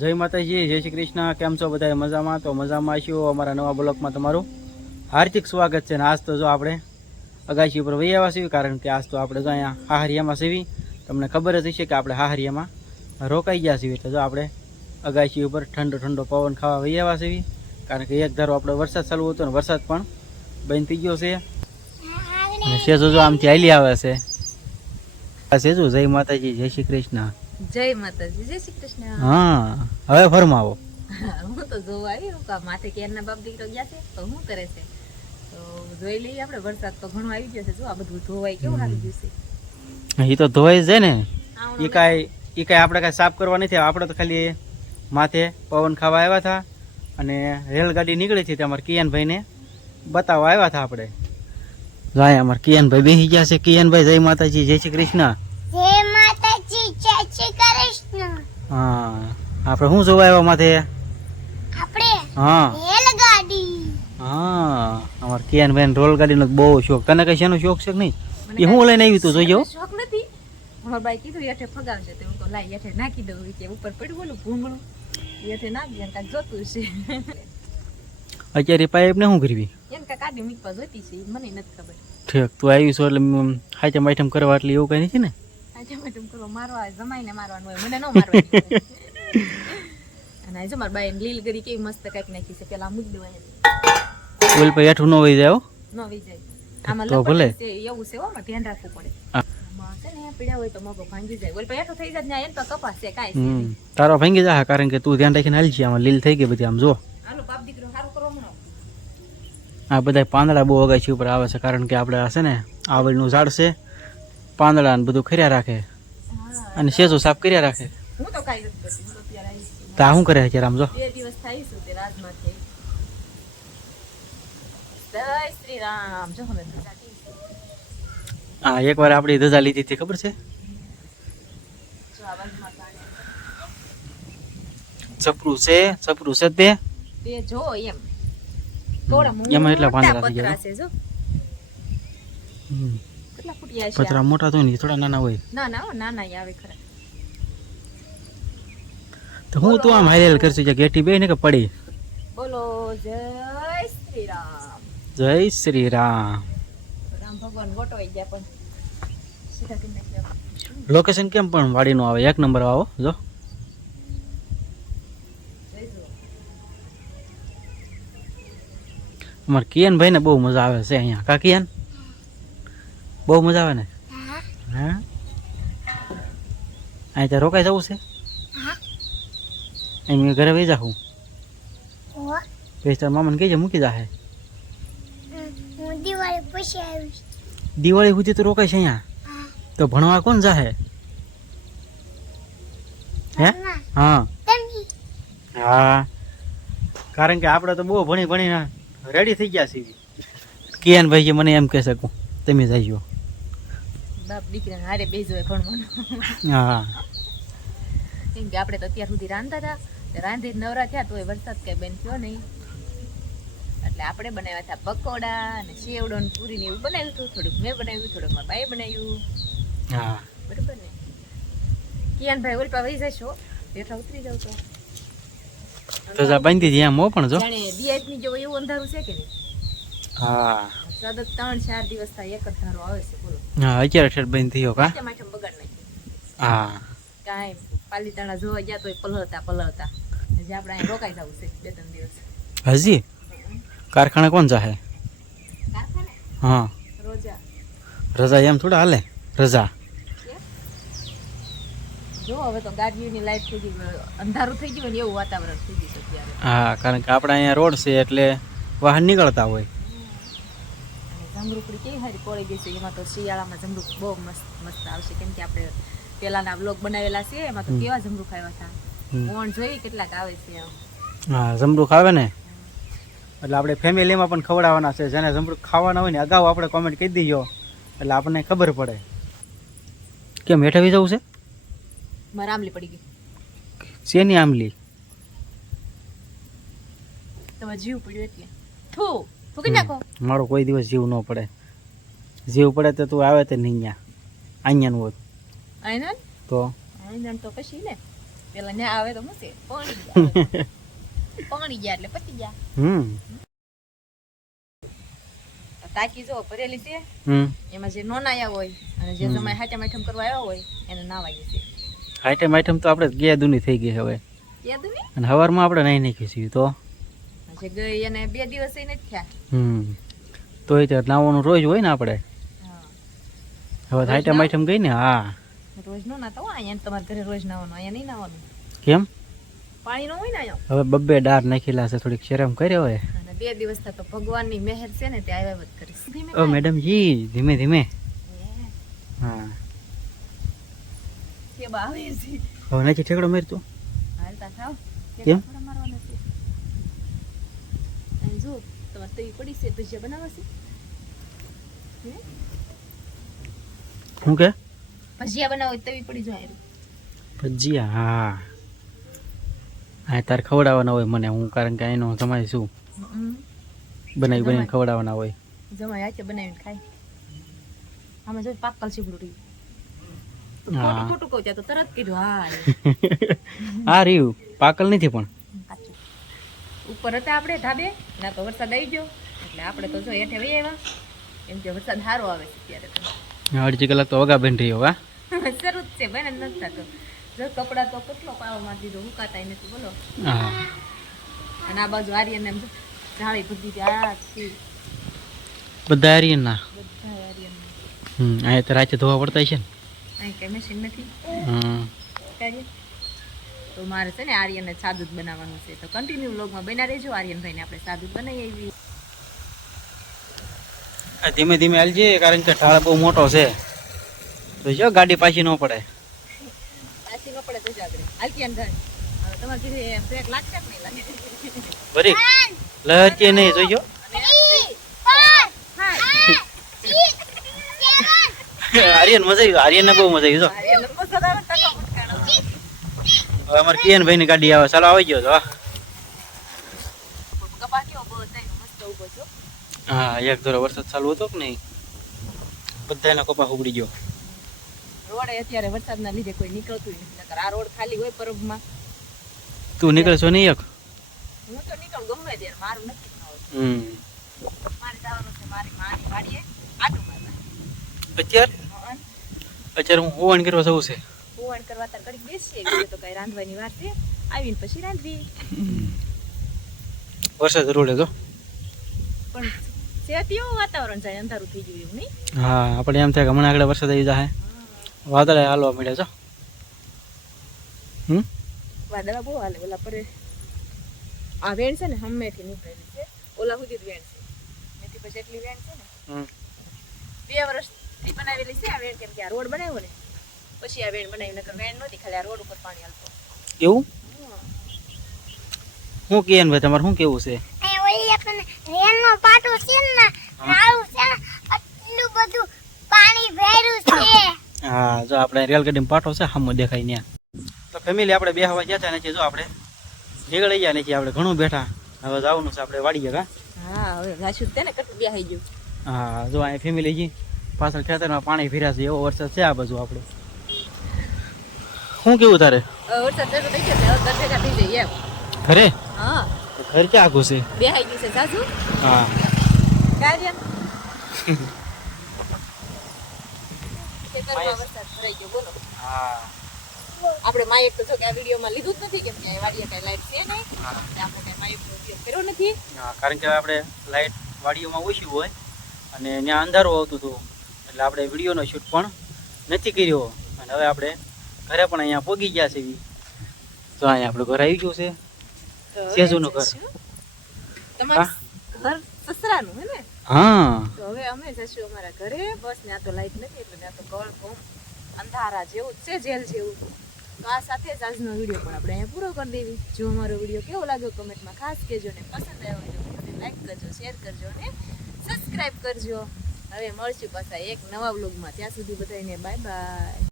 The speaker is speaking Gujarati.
જય માતાજી, જય શ્રી કૃષ્ણ. કેમ છો બધા? મજામાં? તો મજામાં છો. અમારા નવા બ્લોગમાં તમારું હાર્દિક સ્વાગત છે. ને આજ તો જો આપણે અગાશી ઉપર વહી આવ્યા છીએ, કારણ કે આજ તો આપણે જો અહીંયા હાહરિયામાં સીવી. તમને ખબર જ હશે કે આપણે હાહરિયામાં રોકાઈ ગયા છીએ. તો જો આપણે અગાશી ઉપર ઠંડો ઠંડો પવન ખાવા વહી આવ્યા છીએ, કારણ કે એક ધારો આપણે વરસાદ ચાલુ હતો ને વરસાદ પણ બંધ થઈ ગયો છે. અને સેજો જો આમથી હાલી આવે છે. સેજો જય માતાજી, જય શ્રી કૃષ્ણ. જય માતાજી, જય શ્રી કૃષ્ણ. હા, હવે ફરમાવો. હું તો જોવા આવી કા માથે કેરના બાપ દીકરો ગયા છે તો શું કરે છે તો જોઈ લઈએ આપણે. વરસાદ તો ઘણો આવી ગયો છે. જો આ બધું ધોવાઈ કેવું આવી ગયું છે. એ તો ધોવાઈ જાય ને. એ કાંઈ આપણે કાંઈ સાફ કરવા નથી. આપણે તો ખાલી માથે પવન ખાવા આવ્યા હતા અને રેલગાડી નીકળી છે. અમારે કિયાનભાઈને બતાવવા આવ્યા હતા આપણે. જાય અમારે કિયાનભાઈ બેસી ગયા છે. કિયાનભાઈ જય માતાજી, જય શ્રી કૃષ્ણ. જય માતાજી, જય શ્રી કૃષ્ણ. હા, આપણે શું જોવા આવ્યા માથે? આપણે હા, રેલગાડી. હા, અમારે કિયાનભાઈ રેલગાડીનો બહુ શોખ. તને કઈ શેનો શોખ છે કે નહીં? એ હું લઈને આવી તું જોઈજો. શોખ નથી. મારા બાઈ કીધું હેઠે ફગાવશે તો હું તો લાઈ હેઠે નાખી દઉં કે ઉપર પડ્યું બોલું ભૂંગળું હેઠે નાખી એને કાંઈક જોતું છે. અત્યારે પાઇપ ને શું કરવી? એને કાંઈક કાઢી મીકવા જોતી છે મને નથી ખબર. ઠીક, તું આવી છો એટલે હાચમ આઈટમ કરવા એટલે એવું કઈ નથી ને? આઈટમ કરો મારવા જમાઈને મારવાનું હોય, મને ન મારવાનું હોય. અને આ જો મારા બાઈ લીલ કરી કેવી મસ્ત કાંઈક નાખી છે. પેલા મૂકી દેવાય ઓલ પર હેઠું ન વહી જાય. ન વી જાય. આમાં તો ભલે. લપટ છે એવું છે હો, ધ્યાન રાખવું પડે. આમાં છે ને પીડા હોય તો મગો ભાંગી જાય. ઓલ પર હેઠું થઈ જાય ને એને તો કપાસ છે કાંઈ છે નહીં. તારો ભાંગી જા, કારણ કે તું ધ્યાન રાખીને હાલ છે. આમાં લીલ થઈ ગઈ બધી. આમ જો હાલો બાપ દીકરો સારું કરો હમણાં. આ બધા પાંદડા બહુ અગાશી ઉપર આવે છે, કારણ કે આપણે આ છે ને આવળનું ઝાડ છે. પાંદડા ને બધું ખર્યા રાખે અને સેજો સાફ કર્યા રાખે. હું તો કાંઈ નથી કરતી. હું તો અત્યારે આવીશ છું. તો આ શું કરે અત્યારે? આમ જો 2 દિવસ થાય છે તે રાજમાંથી. જય શ્રી રામ. જો હવે ધજા થઈ છે. હા, એકવાર આપણી ધજા લીધી હતી, ખબર છે? જો આ બાજુમાં પાણી. છપરું છે, છપરું છે તે. તે જો એમ થોડા એમાં એટલા મોટા પાંદડા થઈ ગયા. પતરા છે જો. કેટલા ફૂટિયા છે પતરા આ? મોટા તો નહીં, થોડા નાના હોય. ના ના હો, નાના ય આવે ખરા. તો હું તું આમ હાઈલ કરશું કે ગેટી બે ને કે પડી? બોલો જય શ્રી રામ. જય શ્રી રામ. રામ ભગવાન ગોટવાઈ ગયા પણ સીધા કરી નાખ્યા. લોકેશન કેમ પણ વાડીનું આવે? એક નંબર આવો જો. જય જો. અમારે કિયાનભાઈ ને બહુ મજા આવે છે અહીંયા. કા કિયાન, બહુ મજા આવે ને? હા હા, અહીં ત્યાં રોકાઈ જવું છે. હા. અહીં ઘરે વહી જાઉં ઓ પછી તાર મામાને કહેજે મૂકી જાહે. હું દિવાળી પછી આવીશ. દિવાળી સુધી તો રોકાય છે અહીંયા. હા. તો ભણવા કોણ જાહે? હે? મમ્મા, હા તમે હા, કારણ કે આપણે તો બહુ ભણી ભણીને રેડી થઈ ગયા છીએ. કિયાનભાઈ મને એમ કહે શકું તમે જઈજો. બાપ દીકરા હારે બેજો ભણવાનું. હા, કેમ કે આપણે તો અત્યાર સુધી રાંધતા હતા. તે રાંધી નવરા થયા તોય વરસાદ કઈ બેન થયો નહીં. એટલે આપણે બનાવ્યા હતા પકોડા અને સેવડો ને પૂરી ને એવું બનાવ્યું હતું. થોડુંક મેં બનાવ્યું, થોડુંક મારા બાએ બનાવ્યું. હા, બરોબર ને? કિયાનભાઈ ઓલપા વહી જશો, બેઠા ઉતરી જાવ તો. ધજા બાંધી હતી એમ હો. પણ જો જાણે દિયાજની જેવું એવું અંધારું છે કે નહીં? હા સતત 3-4 દિવસ થાય એક જ ધારો આવે છે. બોલો હા, અત્યારે ઠેર બંધ થયો. કા માઠમ બગાડ નાખી. હા, કાંઈ પાલીતાણા જોવા ગયા તો પલળતા હજી આપણે અહીં રોકાઈ જવું છે 2-3 દિવસ. હજી કારખાને કોણ જાહે? કારખાને હા, રોજા રજા એમ થોડા હાલે. રજા જો હવે તો ગાડીઓની લાઈટ થઈ ગઈ, અંધારું થઈ ગયું ને એવું વાતાવરણ થઈ ગયું છે અત્યારે. હા, કારણ કે આપણે અહીંયા રોડ છે એટલે વાહન નીકળતા હોય. અને જમરૂખડી કેવી સારી પડી ગઈ છે. એમાં તો શિયાળામાં જમરૂખ બહુ મસ્ત મસ્ત આવશે, કેમ કે આપણે પેલાના બ્લોગ બનાવેલા છે એમાં તો કેવા જમરૂખ આવ્યા હતા. કોણ જોઈ કેટલાક આવે છે આમ. હા, જમરૂખ આવે ને એટલે આપણે ફેમિલીમાં પણ ખવડાવવાના છે. જેને જમરૂખ ખાવાના હોય ને અગાઉ આપણે કોમેન્ટ કરી દીજો એટલે આપણને ખબર પડે. કેમ હેઠે આવી જવું છે? મારે આમલી પડી ગઈ. શેની આમલી? તમારે જીવ પડ્યું એટલે થૂકી નાખો. મારો કોઈ દિવસ જીવ ન પડે. જીવ પડે તો તું આવે તે નહીં અહીંયા. અહીંયાનું હોત આઈનન તો આઈનન તો કશી ને પેલા ન્યા આવે તો મૂસે પાણી ગયા પાણી ગયા એટલે પતી ગયા ટાંકી જો ભરેલી છે એમાં જે નો નાયા હોય અને જે જમાઈ હાચા માઠમ કરવા આવ્યા હોય એને નાવાય છે આઈટમ આઈટમ તો આપણે ગેદુની થઈ ગઈ હવે યાદ નહીં અને સવારમાં આપણે નહીં નાખી છીએ તો જે ગઈ એને 2 દિવસ નથી થયા તો એ તો નાવાનું રોજ હોય ને આપણે હા હવે આઈટમ આઈટમ ગઈ ને હા રોજ નો નાતા હોય અહીંયા તમારા ઘરે રોજ નાવાનું અહીંયા નહીં નાવાનું કેમ પાણી નો હોય ને અહીંયા હવે બબ્બે ડાર નાખેલા છે થોડીક શરમ કર્યો હોય અને 2 દિવસ થા તો ભગવાનની મહેર છે ને તે આવ્યા વત કરીશ ઓ મેડમ જી ધીમે ધીમે હા કે બાવે છે હવે નથી ઠેકડો મારતું હાલતા થાવ કેમ? મારવાના છે અને જો તમારે તવી પડી છે ભજીયા બનાવવા છે શું કે ભજીયા બનાવો હોય તો તવી પડી જાય ભજીયા હા હા તાર ખવડાવવાના હોય મને હું કારણ કે એનો તમારે શું બનાવી બનાવીને ખવડાવવાના હોય જમાઈ હાથે બનાવીને ખાય આમાં જો પાકલ ચીબડું રહ્યું હા. ખોટું કહું ત્યાં તો તરત કીધું હા હા રહ્યું પાકલ નથી પણ સાચું ઉપર હતા આપણે ઢાબે ના તો વરસાદ આવી ગયો એટલે આપણે તો જો હેઠે વહી આવ્યા એમ કે વરસાદ સારો આવે છે ત્યારે તો અડધી કલાક તો વગા બેન રહ્યો હા શરૂ જ છે ભાઈ ને નથી થતો જો કપડાં તો કેટલો પાવા મારી દીધો હુકાતા નથી બોલો હા અને આ બાજુ આર્યન એમ જાળી ભરી દીધી આખી બધા આર્યનના બધા આર્યન અહીંયા તો રાતે ધોવા પડતા છે ને અહીં કઈ મશીન નથી હમ. આર્યન તો મારે છે ને આર્યનને સાદું જ બનાવવાનું છે તો કન્ટિન્યુ વ્લોગમાં બના રહેજો આર્યનભાઈને આપણે સાદું જ બનાવી આવી આ ધીમે ધીમે હાલજે કારણ કે ઢાળ બહુ મોટો છે તો જો ગાડી પાછી ન પડે પાછી ન પડે તો જ આગળ હાલકી અંદર હવે તમારે કીધે બ્રેક લાગશે કે નહીં લાગે બરી લહેરજે નહીં જોઈજો 3 4 આર્યન મજા આવી આર્યનને બહુ મજા આવી જો આર્યન મસ્ત આવે ટકા મસ્કાણો હવે અમારે કિયન ભાઈની ગાડી આવે ચાલો આવી ગયો તો કપા કેવો બહુ થાય મસ્ત ઉભો છો હા એક ધોરો વરસાદ ચાલુ હતો કે નહીં બધાના કપા ઉગડી ગયો રોડ અત્યારે વરસાદના લીધે કોઈ નીકળતું નથી નકર આ રોડ ખાલી હોય પરબમાં તું નીકળશો નહીં એક હું તો નીકળ ગમે ત્યારે મારું નથી ખાવું મારે જવાનું છે મારી માની વાડીએ આટું મારવા અત્યારે હું હોવાણ કરવા જવું છે હોવાણ કરવા તાર કડીક બેસીએ બીજું તો કઈ રાંધવાની વાર છે આવીને પછી રાંધવી વરસાદ રોડે તો પણ છે તેવું વાતાવરણ જાય અંધારું થઈ ગયું એવું નહીં હા આપણે એમ થાય કે હમણાં આગળ વરસાદ આવી જાય વાદળે હાલવા મળ્યા છો વાદળા બહુ હાલે ઓલા પરે આ વેણ છે ને હમેથી નીકળેલી છે ઓલા સુધી વેણ છે એથી પછી એટલી વેણ છે ને 2 વર્ષથી બનાવેલી છે આ વેણ કેમ કે આ રોડ બનાવ્યો ને પછી આ વેણ બનાવી નકર વેણ નહોતી ખાલી આ રોડ ઉપર પાણી હાલતો એવું શું કહે ભાઈ તમારે શું કેવું છે એ ઓલી આપણને રેલનો પાટો છે ને રાવું છે ને, આટલું બધું પાણી ભર્યું છે હા જો આપણે રેલગાડીમાં પાટો છે સામો દેખાય ત્યાં તો ફેમિલી આપણે બેહવા ગયા હતા નથી જો આપણે નીકળી ગયા નથી આપણે ઘણું બેઠા હવે જવાનું છે આપણે વાડીએ કા હા હવે ગાછું તેને કેટલું બેહાઈ ગયું હા જો અહીંયા ફેમિલી જી પાછળ ખેતરમાં પાણી ફેર્યા છે એવો વરસાદ છે આ બાજુ આપણે શું કેવું તારે વરસાદ ચાલુ થઈ ગયો હવે ઘર ભેગા થઈ જઈએ એમ ઘરે હા ઘર ક્યાં આખું છે બેહાઈ ગયું છે સાસુ હા ગાર્ડિયન ખેતરમાં વરસાદ ભરાઈ ગયો બોલો હા આપણે માયક તો જો કે આ વિડીયોમાં લીધું જ નથી કેમ કે આ વાડીએ કઈ લાઈટ છે નહીં હા. એટલે આપણે કઈ માયકનો ઉપયોગ કર્યો નથી હા કારણ કે આપણે લાઇટ વાડીઓમાં ઓછી હોય અને ત્યાં અંધારું આવતું હતું એટલે આપણે વિડીયોનો શૂટ પણ નથી કર્યો અને હવે આપણે ઘરે પણ અહીંયા પોગી ગયા છે તો અહીંયા આપણું ઘર આવી ગયું છે સેજુનું ઘર તમારું ઘર સસરાનું હે ને હા તો હવે અમે જશું અમારા ઘરે બસ ત્યાં તો લાઈટ નથી એટલે ત્યાં તો કળ કોમ અંધારા જેવું જ છે જેલ જેવું તો આ સાથે જ આજનો વિડીયો પણ આપણે અહીંયા પૂરો કરી દેવી જો અમારો વિડીયો કેવો લાગ્યો કમેન્ટમાં ખાસ કહેજો ને પસંદ આવ્યો હોય તો વિડીયોને લાઈક કરજો શેર કરજો અને સબસ્ક્રાઈબ કરજો હવે મળશું પાછા એક નવા વ્લોગમાં ત્યાં સુધી બધાને બાય બાય